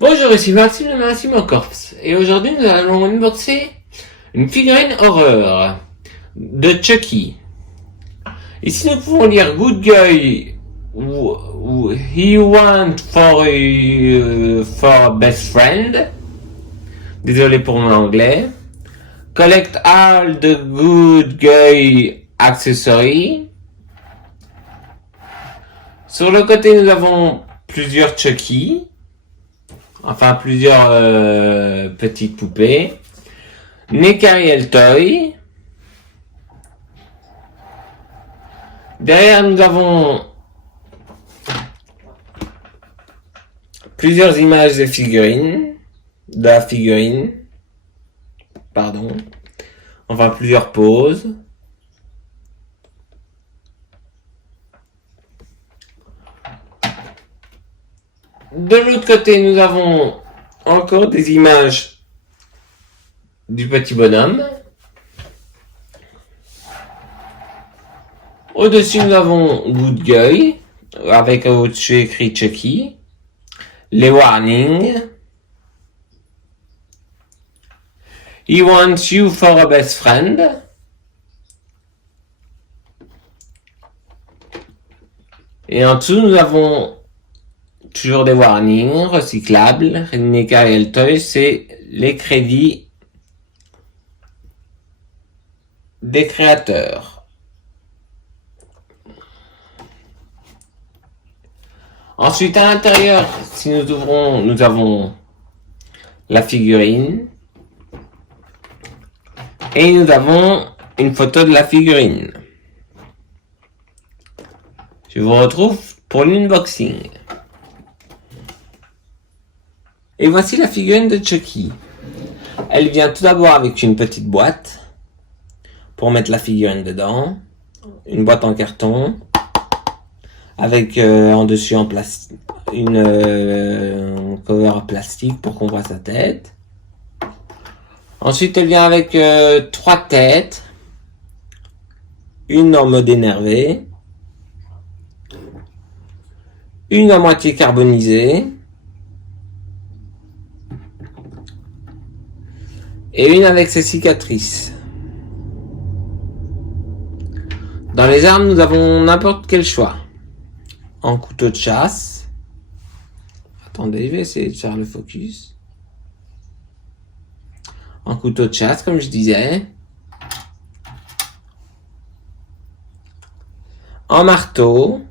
Bonjour, ici Maxime de Maxime Corps et aujourd'hui nous allons unboxer une figurine horreur de Chucky. Ici nous pouvons lire Good Guy he want for best friend. Désolé pour mon anglais. Collect all the Good Guy accessories. Sur le côté nous avons plusieurs Chucky. Enfin, plusieurs petites poupées. Necariel Toy. Derrière, nous avons plusieurs images de figurines. De la figurine. Pardon. Enfin, plusieurs poses. De l'autre côté, nous avons encore des images du petit bonhomme. Au-dessus, nous avons Good Guy, avec au-dessus écrit Chucky. Les warnings. He wants you for a best friend. Et en dessous, nous avons toujours des warnings recyclables. Necariel Toy, c'est les crédits des créateurs. Ensuite, à l'intérieur, si nous ouvrons, nous avons la figurine. Et nous avons une photo de la figurine. Je vous retrouve pour l'unboxing. Et voici la figurine de Chucky. Elle vient tout d'abord avec une petite boîte pour mettre la figurine dedans. Une boîte en carton avec en dessus en plastique une cover en plastique pour qu'on voit sa tête. Ensuite, elle vient avec 3 têtes. Une en mode énervé. Une à moitié carbonisée. Et une avec ses cicatrices. Dans les armes, nous avons n'importe quel choix. En couteau de chasse. Attendez, je vais essayer de faire le focus. En couteau de chasse, comme je disais. En marteau.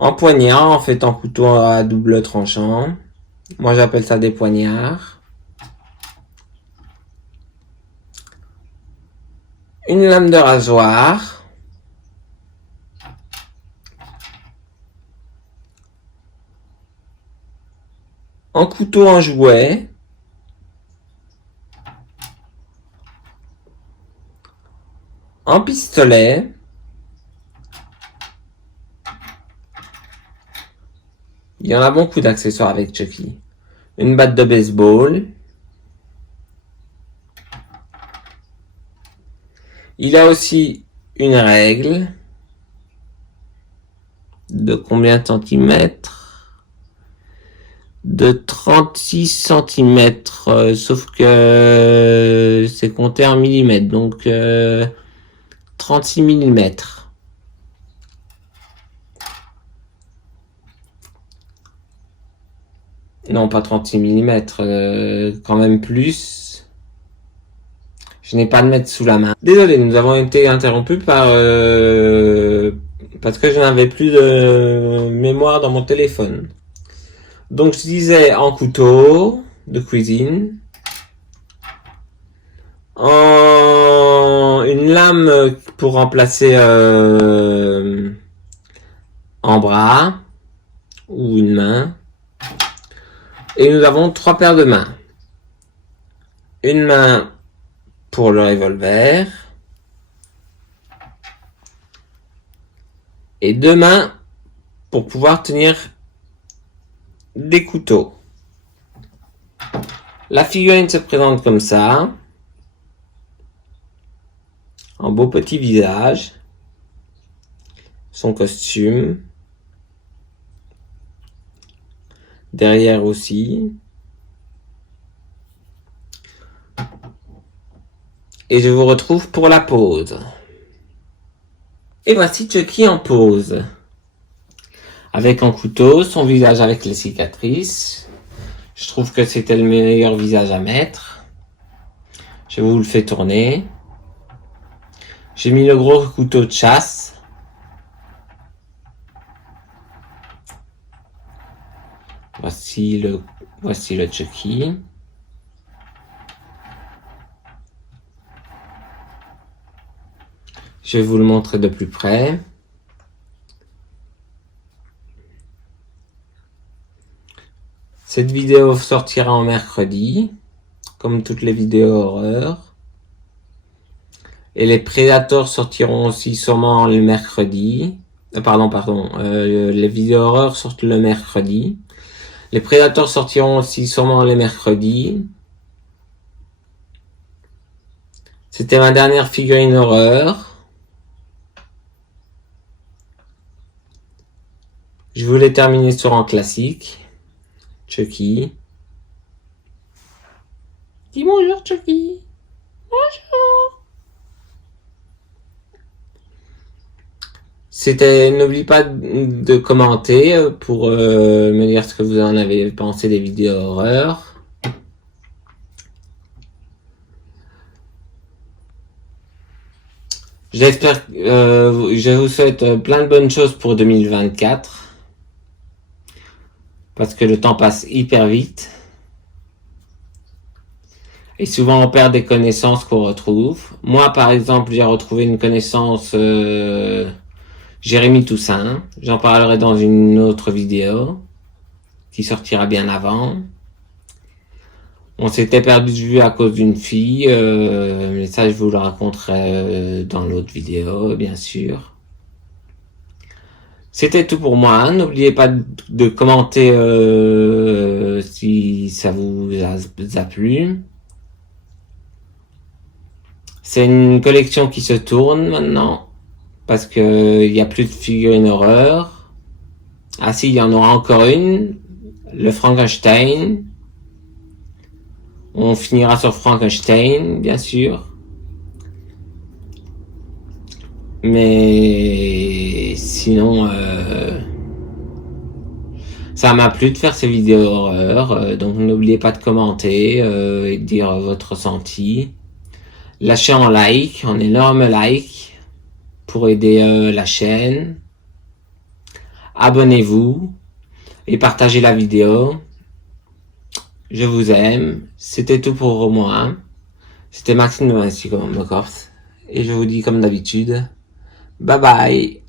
En poignard, en fait en couteau à double tranchant. Moi j'appelle ça des poignards. Une lame de rasoir. En couteau en jouet. En pistolet. Il y en a beaucoup d'accessoires avec Chucky. Une batte de baseball. Il a aussi une règle. De combien de centimètres? De 36 centimètres. Sauf que c'est compté en millimètres. Donc 36 millimètres. Non, pas 36 mm, quand même plus. Je n'ai pas de mètre sous la main. Désolé, nous avons été interrompus par parce que je n'avais plus de mémoire dans mon téléphone. Donc je disais en couteau de cuisine, en une lame pour remplacer en bras ou une main. Et nous avons 3 paires de mains. Une main pour le revolver. Et 2 mains pour pouvoir tenir des couteaux. La figurine se présente comme ça. Un beau petit visage. son costume. Derrière aussi. Et je vous retrouve pour la pause. Et voici Chucky en pause. Avec un couteau, son visage avec les cicatrices. Je trouve que c'était le meilleur visage à mettre. Je vous le fais tourner. J'ai mis le gros couteau de chasse. Voici le Chucky. Je vais vous le montrer de plus près. Cette vidéo sortira en mercredi, comme toutes les vidéos horreur. Et les Predators sortiront aussi sûrement le mercredi. Les vidéos horreur sortent le mercredi. Les Predators sortiront aussi sûrement les mercredis. C'était ma dernière figurine horreur. Je voulais terminer sur un classique. Chucky. Dis bonjour Chucky. Bonjour. N'oublie pas de commenter pour me dire ce que vous en avez pensé des vidéos horreur. J'espère, je vous souhaite plein de bonnes choses pour 2024. Parce que le temps passe hyper vite. Et souvent on perd des connaissances qu'on retrouve. Moi par exemple j'ai retrouvé une connaissance Jérémy Toussaint. J'en parlerai dans une autre vidéo qui sortira bien avant. On s'était perdu de vue à cause d'une fille. Mais ça je vous le raconterai dans l'autre vidéo bien sûr. C'était tout pour moi. N'oubliez pas de commenter si ça vous a plu. C'est une collection qui se tourne maintenant parce que il y a plus de figurines horreur. Ah si, il y en aura encore une, le Frankenstein. On finira sur Frankenstein, bien sûr. Mais sinon, ça m'a plu de faire ces vidéos horreur. Donc n'oubliez pas de commenter et de dire votre ressenti. Lâchez un énorme like pour aider la chaîne. Abonnez-vous et partagez la vidéo. Je vous aime. C'était tout pour moi. C'était Maxime de Vinci comme et je vous dis comme d'habitude, bye bye.